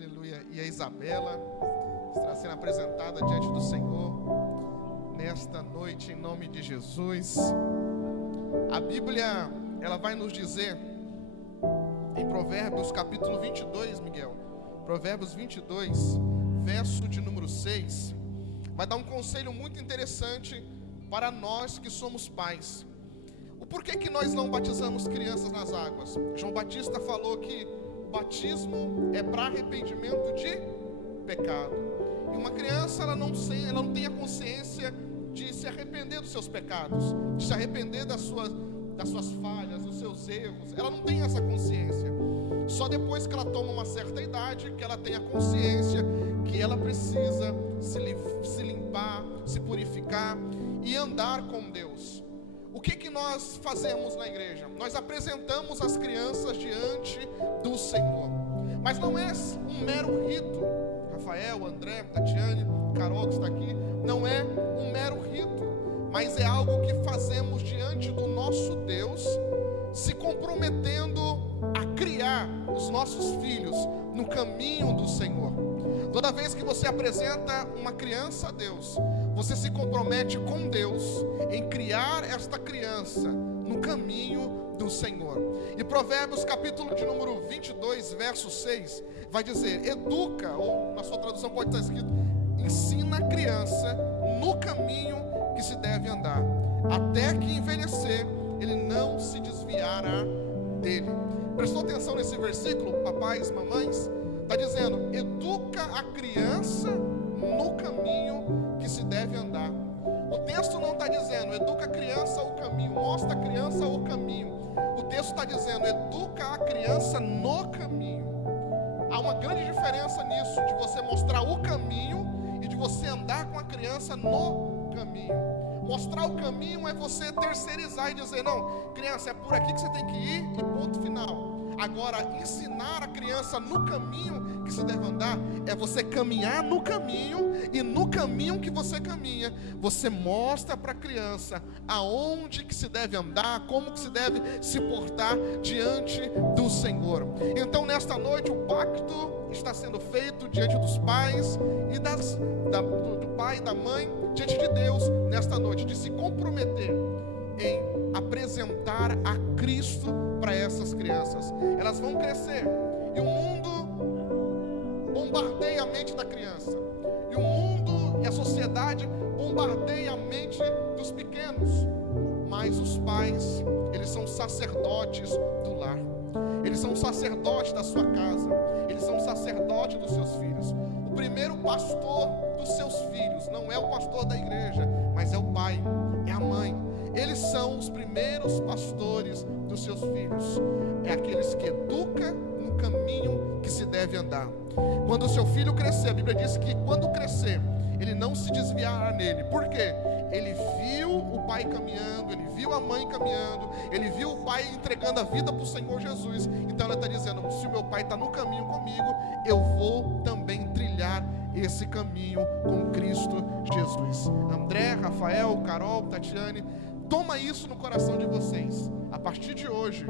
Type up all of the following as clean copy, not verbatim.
Aleluia. E a Isabela estará sendo apresentada diante do Senhor nesta noite, em nome de Jesus. A Bíblia, ela vai nos dizer em Provérbios capítulo 22, Miguel, Provérbios 22, verso de número 6, vai dar um conselho muito interessante para nós que somos pais. O porquê que nós não batizamos crianças nas águas? João Batista falou que o batismo é para arrependimento de pecado. E uma criança, ela não tem a consciência de se arrepender dos seus pecados, de se arrepender das suas falhas, dos seus erros. Ela não tem essa consciência. Só depois que ela toma uma certa idade, que ela tem a consciência que ela precisa se limpar, se purificar e andar com Deus. O que nós fazemos na igreja? Nós apresentamos as crianças diante do Senhor. Mas não é um mero rito. Rafael, André, Tatiane, Carol que está aqui, não é um mero rito, mas é algo que fazemos diante do nosso Deus, se comprometendo a criar os nossos filhos no caminho do Senhor. Toda vez que você apresenta uma criança a Deus, você se compromete com Deus em criar esta criança no caminho do Senhor. E Provérbios capítulo de número 22, verso 6, vai dizer: educa, ou na sua tradução pode estar escrito, ensina a criança no caminho que se deve andar, até que envelhecer, ele não se desviará dele. Prestou atenção nesse versículo, papais, mamães? Está dizendo, educa a criança no caminho que se deve andar. O texto não está dizendo, educa a criança o caminho, mostra a criança o caminho. O texto está dizendo, educa a criança no caminho. Há uma grande diferença nisso, de você mostrar o caminho e de você andar com a criança no caminho. Mostrar o caminho é você terceirizar e dizer, não, criança, é por aqui que você tem que ir e ponto final. Agora, ensinar a criança no caminho que se deve andar, é você caminhar no caminho, e no caminho que você caminha, você mostra para a criança aonde que se deve andar, como que se deve se portar diante do Senhor. Então, nesta noite, o pacto está sendo feito diante dos pais e do pai e da mãe, diante de Deus, nesta noite, de se comprometer em apresentar a Cristo para essas crianças. Elas vão crescer e o mundo bombardeia a mente da criança, e o mundo e a sociedade bombardeia a mente dos pequenos, mas os pais, eles são sacerdotes do lar, eles são sacerdotes da sua casa, eles são sacerdotes dos seus filhos. O primeiro pastor dos seus filhos não é o pastor da igreja, mas é o pai, é a mãe. Eles são os primeiros pastores dos seus filhos. É aqueles que educam no caminho que se deve andar. Quando o seu filho crescer, a Bíblia diz que quando crescer, ele não se desviará nele. Por quê? Ele viu o pai caminhando, ele viu a mãe caminhando, ele viu o pai entregando a vida para o Senhor Jesus. Então ela está dizendo, se o meu pai está no caminho comigo, eu vou também trilhar esse caminho com Cristo Jesus. André, Rafael, Carol, Tatiane, toma isso no coração de vocês. A partir de hoje,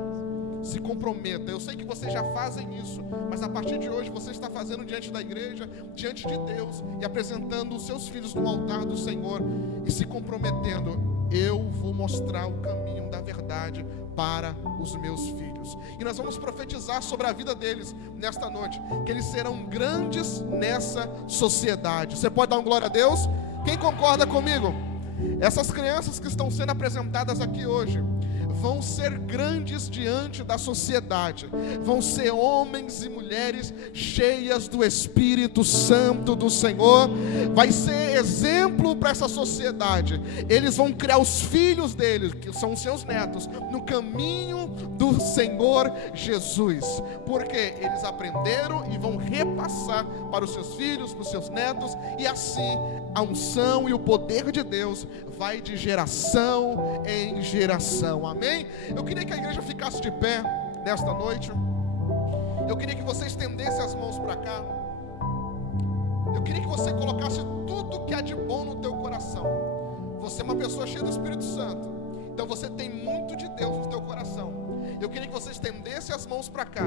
se comprometa. Eu sei que vocês já fazem isso, mas a partir de hoje você está fazendo diante da igreja, diante de Deus, e apresentando os seus filhos no altar do Senhor e se comprometendo. Eu vou mostrar o caminho da verdade para os meus filhos. E nós vamos profetizar sobre a vida deles nesta noite, que eles serão grandes nessa sociedade. Você pode dar um glória a Deus? Quem concorda comigo? Essas crianças que estão sendo apresentadas aqui hoje vão ser grandes diante da sociedade, vão ser homens e mulheres cheias do Espírito Santo do Senhor, vai ser exemplo para essa sociedade. Eles vão criar os filhos deles, que são os seus netos, no caminho do Senhor Jesus, porque eles aprenderam e vão repassar para os seus filhos, para os seus netos, e assim a unção e o poder de Deus vai de geração em geração. Amém? Eu queria que a igreja ficasse de pé nesta noite. Eu queria que você estendesse as mãos para cá. Eu queria que você colocasse tudo que há de bom no teu coração. Você é uma pessoa cheia do Espírito Santo, então você tem muito de Deus no teu coração. Eu queria que você estendesse as mãos para cá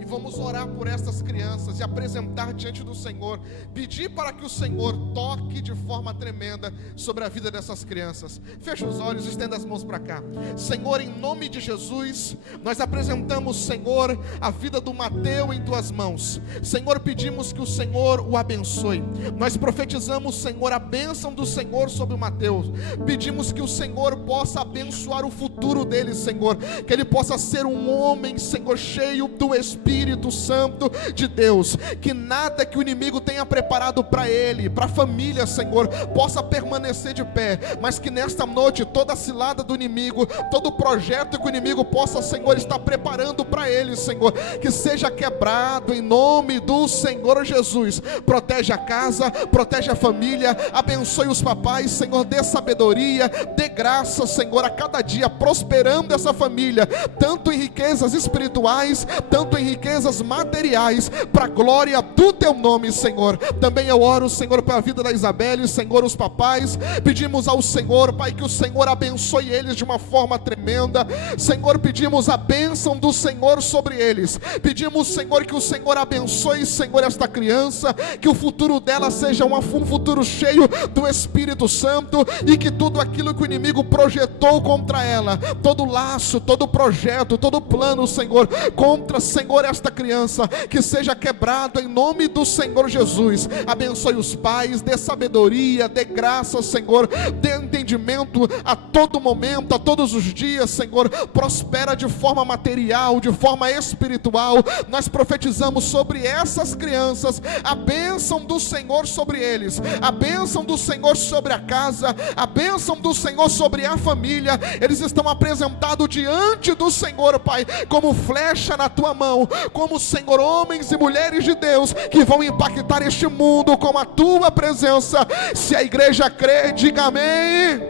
e vamos orar por estas crianças e apresentar diante do Senhor, pedir para que o Senhor toque de forma tremenda sobre a vida dessas crianças. Feche os olhos, estenda as mãos para cá. Senhor, em nome de Jesus, nós apresentamos, Senhor, a vida do Mateus em tuas mãos. Senhor, pedimos que o Senhor o abençoe. Nós profetizamos, Senhor, a bênção do Senhor sobre o Mateus. Pedimos que o Senhor possa abençoar o futuro dele, Senhor, que ele possa ser um homem, Senhor, cheio do Espírito Santo de Deus, que nada que o inimigo tenha preparado para ele, para a família, Senhor, possa permanecer de pé, mas que nesta noite toda a cilada do inimigo, todo o projeto que o inimigo possa, Senhor, estar preparando para ele, Senhor, que seja quebrado em nome do Senhor Jesus. Protege a casa, protege a família, abençoe os papais, Senhor, dê sabedoria, dê graça, Senhor, a cada dia, prosperando essa família, tanto em riquezas espirituais, tanto em riquezas materiais, para a glória do teu nome, Senhor. Também eu oro, Senhor, pela vida da Isabelle, Senhor, os papais, pedimos ao Senhor, Pai, que o Senhor abençoe eles de uma forma tremenda. Senhor, pedimos a bênção do Senhor sobre eles, pedimos, Senhor, que o Senhor abençoe, Senhor, esta criança, que o futuro dela seja um futuro cheio do Espírito Santo, e que tudo aquilo que o inimigo projetou contra ela, todo laço, todo projeto, todo plano, Senhor, contra, Senhor, esta criança, que seja quebrado em nome do Senhor Jesus. Abençoe os pais, dê sabedoria, dê graça, Senhor, dê entendimento a todo momento, a todos os dias, Senhor. Prospera de forma material, de forma espiritual. Nós profetizamos sobre essas crianças a bênção do Senhor sobre eles, a bênção do Senhor sobre a casa, a bênção do Senhor sobre a família. Eles estão apresentados diante do Senhor, Pai, como flecha na tua mão, como, Senhor, homens e mulheres de Deus que vão impactar este mundo com a tua presença. Se a igreja crê, diga amém.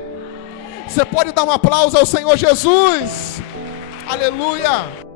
Você pode dar um aplauso ao Senhor Jesus. Aleluia.